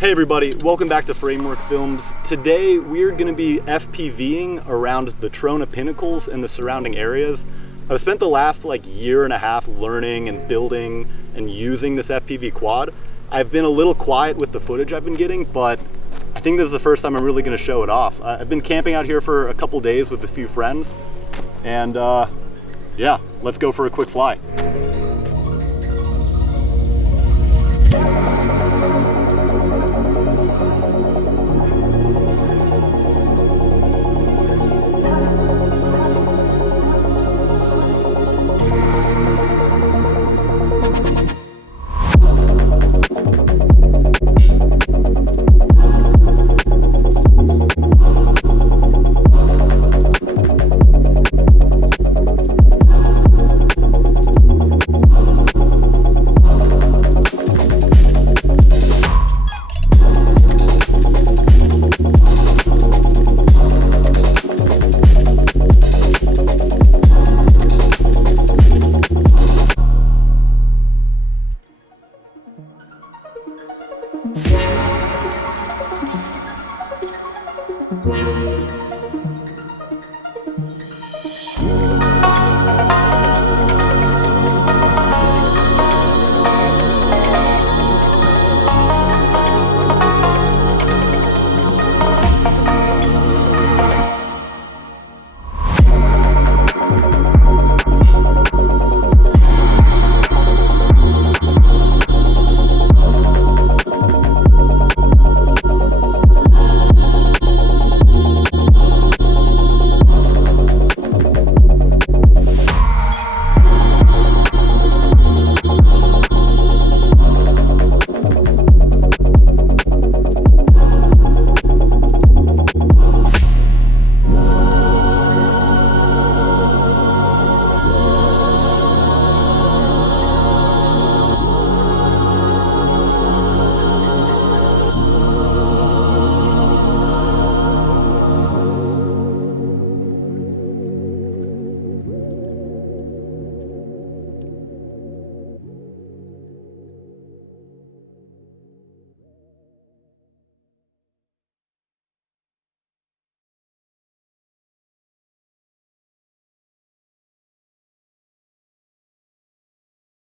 Hey everybody, welcome back to Framework Films. Today we're going to be FPVing around the Trona Pinnacles and the surrounding areas. I've spent the last year and a half learning and building and using this FPV Quad. I've been a little quiet with the footage I've been getting, but I think this is the first time I'm really going to show it off. I've been camping out here for a couple days with a few friends, and yeah, let's go for a quick fly.